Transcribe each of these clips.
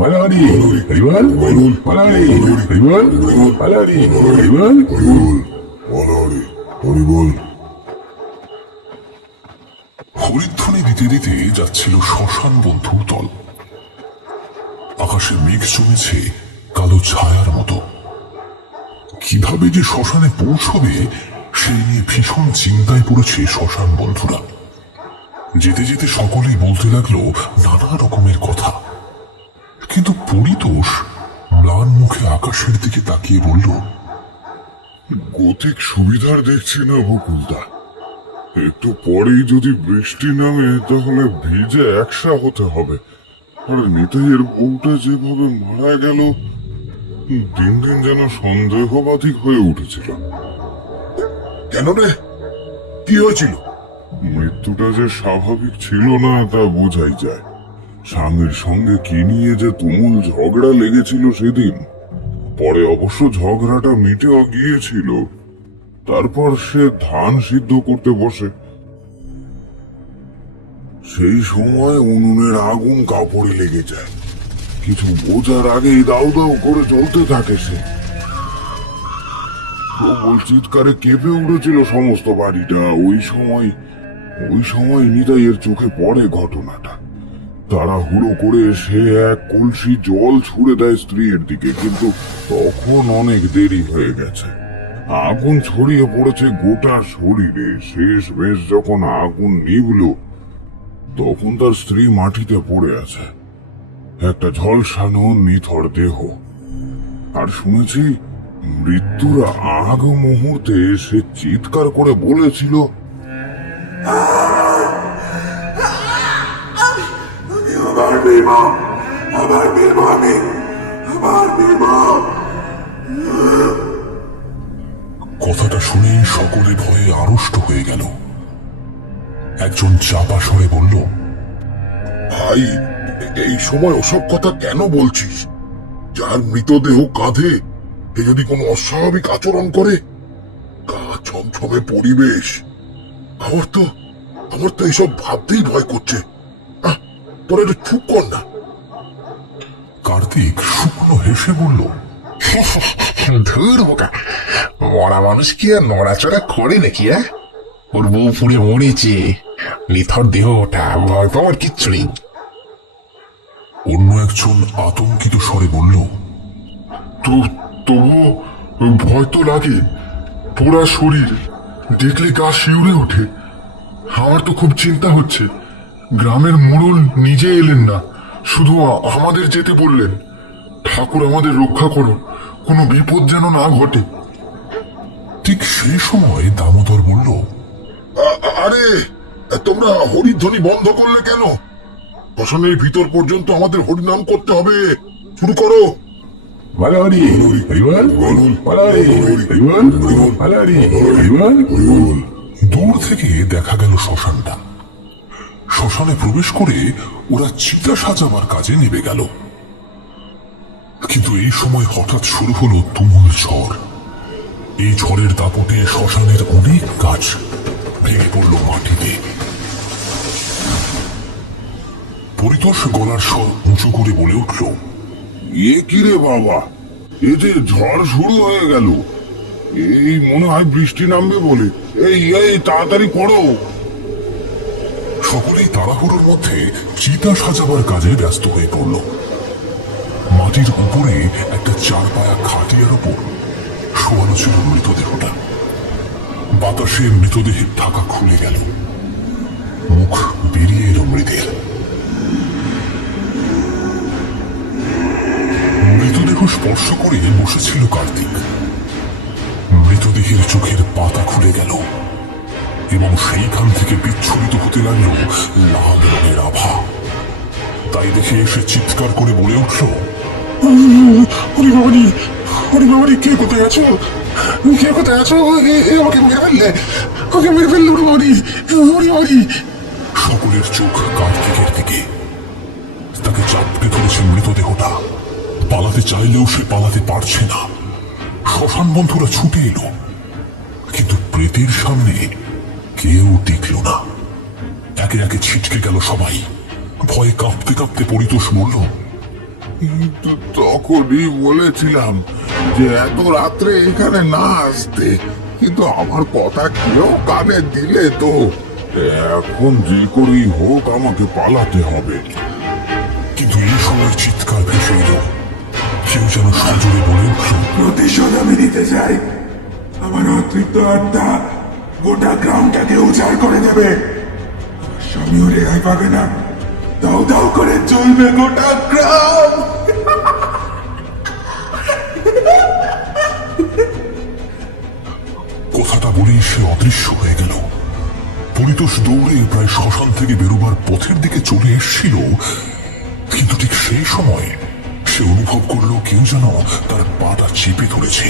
মালারি হরিবল মালারি হরিবল মালারি হরিবল মালারি হরিবল। হরিধ্বনি দিতে দিতে যাচ্ছিল শ্মশান বন্ধু দল। আকাশে মেঘ জমেছে কালো ছায়ার মতো। কিভাবে যে শ্মশানে পৌঁছবে সেই নিয়ে ভীষণ চিন্তায় পড়েছে শ্মশান বন্ধুরা। যেতে যেতে সকলেই বলতে লাগলো নানা রকমের কথা। কিন্তু পরিতোষ ম্লান মুখে আকাশের দিকে তাকিয়ে বলল, গতিক সুবিধার দেখছি না বকুলদা। একটু পরেই যদি বৃষ্টি নামে তাহলে ভিজে একসা হতে হবে। আর নিতাইয়ের বউটা যেভাবে মারা গেল, দিন দিন যেন সন্দেহবাদী হয়ে উঠেছিল। কেন রে, কি হয়েছিল? মৃত্যুটা যে স্বাভাবিক ছিল না তা বোঝাই যায়। স্বামীর সঙ্গে কি নিয়ে যে তুমুল ঝগড়া লেগেছিল সেদিন। পরে অবশ্য ঝগড়াটা মিটেও গিয়েছিল। তারপর সে ধান সিদ্ধ করতে বসে। সেই সময় উনুনের আগুন কাপড়ে লেগে যায়। কিছু বোঝার আগেই দাউ দাউ করে চলতে থাকে সে। প্রবল চিৎকারে কেঁপে উঠেছিল সমস্ত বাড়িটা। ওই সময় নিতাইয়ের চোখে পড়ে ঘটনাটা। তাড়াহুড়ো করে সে এক কলসি জল ছুড়ে দেয় স্ত্রীর দিকে, কিন্তু তখন অনেক দেরি হয়ে গেছে। আগুন ছড়িয়ে পড়েছে গোটা শরীরে। শেষ বেশ যখন আগুন নিভল, তখন তার স্ত্রী মাটিতে পড়ে আছে, একটা ঝলসানো নিথর দেহ। আর শুনেছি মৃত্যুর আগ মুহূর্তে সে চিৎকার করে বলেছিল, কথাটা শুনেই সকলে ভয়ে আড়ষ্ট হয়ে গেল। একজন চাপা স্বরে বলল, ভাই, এই সময় ওসব কথা কেন বলছিস? যার মৃতদেহ কাঁধে সে যদি কোনো অস্বাভাবিক আচরণ করে, গা ছমছমে পরিবেশ, আমার তো এইসব ভাবতেই ভয় করছে। তোরা একটু চুপ কর না। কার্তিক শুকনো হেসে বলল, ধুর বোকা, মরা মানুষ কি আর নড়াচড়া করে নাকি? ওর বউ পুড়ে মরেছে, নিথর দেহ ওটা, ভয় পাওয়ার কিচ্ছু নেই। অন্য একজন আতঙ্কিত স্বরে বলল, তবু ভয় তো লাগে। পোড়া শরীর দেখলে গা শিউরে ওঠে। আমার তো খুব চিন্তা হচ্ছে। গ্রামের মোড়ল নিজে এলেন না, শুধু আমাদের যেতে বললেন। ঠাকুর আমাদের রক্ষা করো, কোনো বিপদ যেন না ঘটে। ঠিক সেই সময় দামোদর বলল, আরে, তোমরা হরিধ্বনি বন্ধ করলে কেন? শ্মশানের ভিতর পর্যন্ত আমাদের হরিনাম করতে হবে। শুরু করো। মালারি হরিবল মালারি হরিবল মালারি হরিবল। দূর থেকে দেখা গেল শ্মশানটা। শ্মশানে প্রবেশ করে ওরা চিতা সাজাবার কাজে নেমে গেল। কিন্তু এই সময় হঠাৎ শুরু হলো তুমুল ঝড়। এই ঝড়ের দাপটে শ্মশানের অনেক গাছ ভেঙে পড়ল মাটিতে। পরিতোষ গলার স্বর উঁচু করে বলে উঠল, এ কি রে বাবা, এ যে ঝড় শুরু হয়ে গেল। এই মনে হয় বৃষ্টি নামবে বলে। এই তাড়াতাড়ি করো। সকলেই তাড়াহুড়োর মধ্যে চিতা সাজাবার কাজে ব্যস্ত হয়ে পড়ল। মাটির উপরে একটা চারপায়া খাটিয়ার উপর শোয়ানো ছিল মৃতদেহটা। বাতাসে মৃতদেহের ঢাকা খুলে গেল, মুখ বেরিয়ে এলো মৃতের। মৃতদেহ স্পর্শ করে বসেছিল কার্তিক। মৃতদেহের চোখের পাতা খুলে গেল এবং সেইখান থেকে বিচ্ছুরিত হতে লাগলো লাল রঙের আভা। তাই দেখে এসে চিৎকার করে বলে উঠল, ওরে বাবারি, কে কোথায় আছো? কে কোথায় আছো? আমাকে মেরে ফেললে, ওকে মেরে ফেললে। ওরে বাবারি। সকলের চোখ কার্তিকের দিকে। তাকে চাপড়ে ধরেছে মৃতদেহটা। পালাতে চাইলেও সে পালাতে পারছে না। শ্মশান বন্ধুরা ছুটে এলো, কিন্তু প্রেতের সামনে কেউ টিকল না। একে একে ছিটকে গেল সবাই। ভয়ে কাঁপতে কাঁপতে পরিতোষ বলল, কিন্তু তখনই বলেছিলাম যে এত রাত্রে এখানে না আসতে, কিন্তু আমার কথা কেউ কানে দিলে তো। এখন যে করেই হোক আমাকে পালাতে হবে। কিন্তু এই সময় চিৎকার ভেসে এলো। কেউ যেন সজোরে বলে উঠল, প্রতিশোধ আমি নিতে চাই। আমার অতৃপ্ত আত্মা গোটা গ্রামটাকে উজাড় করে দেবে। আমার স্বামীও রেহাই পাবে না। দাও দাও করে চলবে গোটা গ্রাম। কথাটা বলেই সে অদৃশ্য হয়ে গেল। পরিতোষ দৌড়ে প্রায় শ্মশান থেকে বেরোবার পথের দিকে চলে এসেছিল, কিন্তু ঠিক সেই সময় সে অনুভব করলো কেউ যেন তার পাটা চেপে ধরেছে।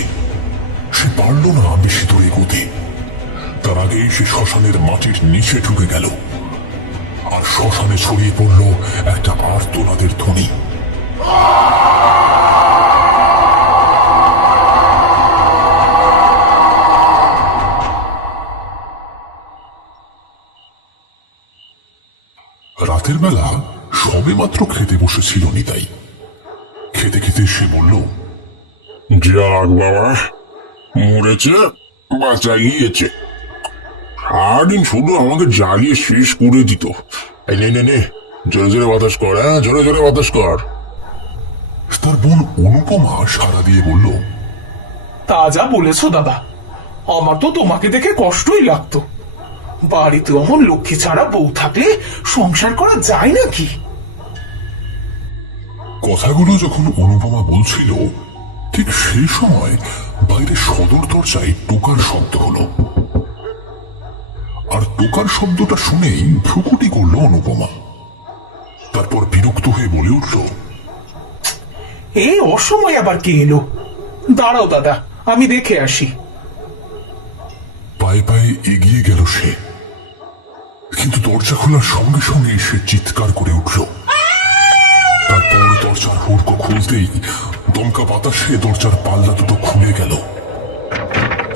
সে পারল না বেশি দূর এগোতে। তার আগেই সে শ্মশানের মাটির নিচে ঢুকে গেল। আর শ্মশানে ছড়িয়ে পড়ল একটা আর্তনাদের ধ্বনি। রাতের বেলা সবে মাত্র খেতে বসেছিল নিতাই। খেতে খেতে সে বলল, যাক বাবা, মরেছে বাঁচা গিয়েছে। সারাদিন শুধু আমাকে জ্বালিয়ে শেষ করে দিত। এই নে নে নে, জোরে জোরে বাতাস কর, হ্যাঁ জোরে জোরে বাতাস কর। তার বোন অনুপমা সাড়া দিয়ে বলল, তা যা বলেছো দাদা, আমার তো তোমাকে দেখে কষ্টই লাগতো। বাড়িতে অমন লক্ষ্মী ছাড়া বউ থাকলে সংসার করা যায় নাকি? কথাগুলো যখন অনুপমা বলছিল, ঠিক সেই সময় বাইরে সদর দরজায় টোকার শব্দ হলো। আর টোকার শব্দটা শুনেই ভ্রুকুটি করল অনুপমা। তারপর বিরক্ত হয়ে বলে উঠল, এই অসময় আবার কে এলো? দাঁড়াও দাদা, আমি দেখে আসি। পায়ে পায়ে এগিয়ে গেল সে, কিন্তু দরজা খোলার সঙ্গে সঙ্গে সে চিৎকার করে উঠল। তারপর দরজার হুড়কো খুলতেই দমকা বাতাসে দরজার পাল্লা দুটো খুলে গেল।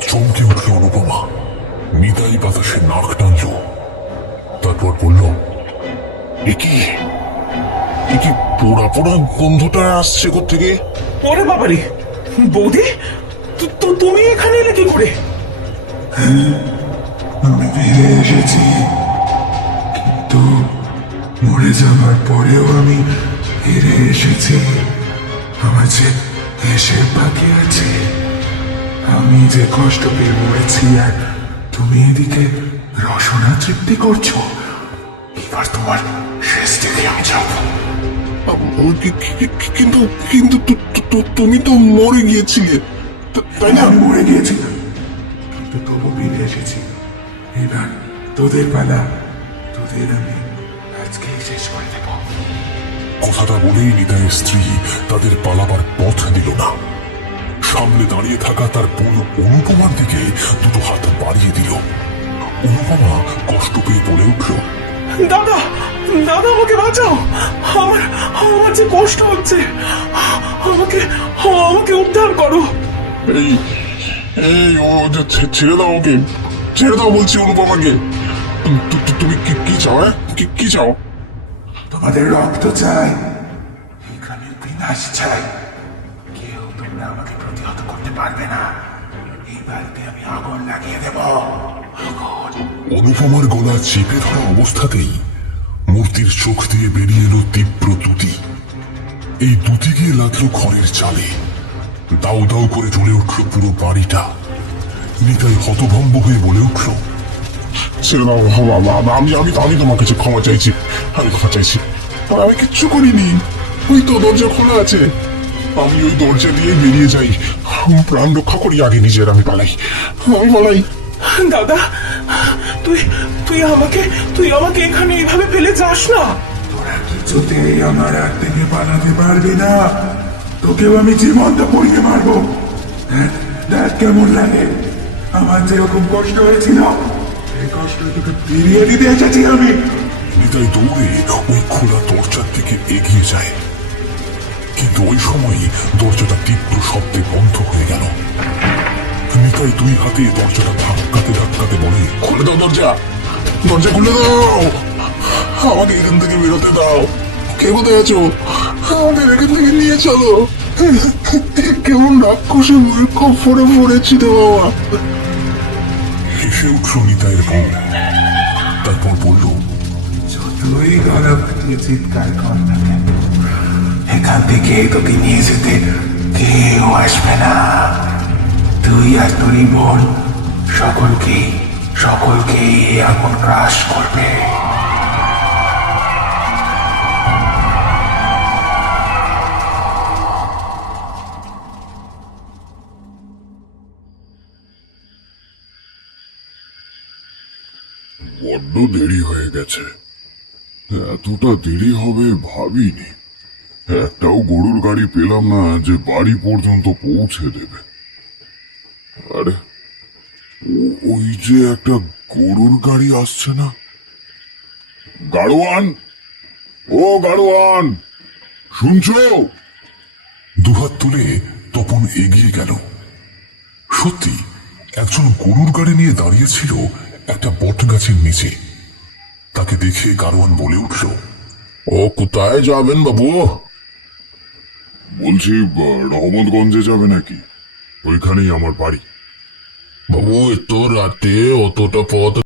চমকে উঠল অনুপমা। নিতাই বাতাসে নাক টানল। তারপর বলল, এ কি পোড়া পোড়া গন্ধটা আসছে কোত্থেকে? ওরে বাবারে, বৌদি, তুমি এখানে এলে কি করে? আমি ফিরে এসেছি, কিন্তু মরে যাবার পরেও আমি ফিরে এসেছি। আমার যে হিসেব বাকি আছে। আমি যে কষ্ট পেয়ে মরেছি, আর তুমি এদিকে রসনা তৃপ্তি করছো। এবার তোমার শেষ দিকে আমি যাবো। কিন্তু কিন্তু তুমি তো মরে গিয়েছিলে, তাই না? আমি মরে গিয়েছিলাম, কিন্তু তবু ফিরে এসেছি। এবার তোদের পালা, তোদের আমি আজকেই শেষ করে দেব। কথাটা বলেই নিতাইয়ের স্ত্রী তাদের পালাবার পথ দিল না। সামনে দাঁড়িয়ে থাকা তার বোন অনুপমার দিকে দুটো হাত বাড়িয়ে দিল। অনুপমা কষ্ট পেয়ে বলে উঠল, দাদা, দাদা আমাকে বাঁচাও। আমার আমার যে কষ্ট হচ্ছে, আমাকে উদ্ধার করো। এই এই ও ছেড়ে দাও ওকে, ছেড়ে দাও বলছি অনুপমাকে। তুমি কি চাও? হ্যাঁ কি চাও? তোমাদের রক্ত চাই, এখানে বিনাশ চাই। কেউ তোমরা আমাকে প্রতিহত করতে পারবে না। এই বাড়িতে আমি আগুন লাগিয়ে দেব। আগুন। অনুপমার গলা চেপে ধরা অবস্থাতেই মূর্তির চোখ দিয়ে বেরিয়ে এলো তীব্র দ্যুতি। এই দ্যুতি গিয়ে লাগলো ঘরের চালে। দাউ দাউ করে জ্বলে উঠল পুরো বাড়িটা। নিতাই হতভম্ব হয়ে বলে উঠল, ছেড়ে দাও বাবা, আমি তোমার কাছে ক্ষমা চাইছি, আমি ক্ষমা চাইছি। আমি কিচ্ছু করিনি, ওই তো দরজা খোলা আছে, আমি ওই দরজা দিয়ে বেরিয়ে যাই, প্রাণ রক্ষা করি আগে নিজের। আমি পালাই। দাদা, তুই আমাকে এখানে এইভাবে ফেলে যাস না। তোরা কিছুতেই আমার হাত থেকে পালাতে পারবি না। তোকেও আমি জীবন্ত পড়িয়ে মারবো। দেখ কেমন লাগে। আমার যেরকম কষ্ট হয়েছিল, এই কষ্ট তোকে ফিরিয়ে দিতে এসেছি আমি। নিতাই দৌড়ে ওই খোলা দরজার দিকে এগিয়ে যায়, কিন্তু ওই সময়ই দরজাটা তীব্র শব্দে বন্ধ হয়ে গেল। নিতাই দুই হাতে দরজাটা ধাক্কাতে ধাক্কাতে বলে, খুলে দাও দরজা, দরজা খুলে দাও, আমাকে এখান থেকে বেরোতে দাও। কে কোথায় আছো? আমাদের এখান থেকে নিয়ে চলো। কেমন রাক্ষসে মুখে খপ্পরে পড়েছি রে বাবা। হেসে উঠল নিতাইয়ের বউ। তারপর বলল, তুই গলা ফাটিয়ে চিৎকার কর না কেন, এখান থেকে তোকে নিয়ে যেতে কেউ আসবে না। তুই আর তোর এই বোন সকলকে আগুন গ্রাস করবে। বড্ড দেরি হয়ে গেছে। এতটা দেরি হবে ভাবিনি। একটাও গরুর গাড়ি পেলাম না যে বাড়ি পর্যন্ত পৌঁছে দেবে। আরে ওই যে একটা গরুর গাড়ি আসছে না? গাড়োয়ান, ও গাড়োয়ান, শুনছো? দুহাত তুলে তপন এগিয়ে গেল। সত্যি একজন গরুর গাড়ি নিয়ে দাঁড়িয়েছিল একটা বট গাছের নিচে। তাকে দেখে গাড়োয়ান বলে উঠল, ও কোথায় যাবেন বাবু? বলছি রহমতগঞ্জে যাবে নাকি? ওইখানেই আমার বাড়ি। বাবু এত রাতে অতটা পথ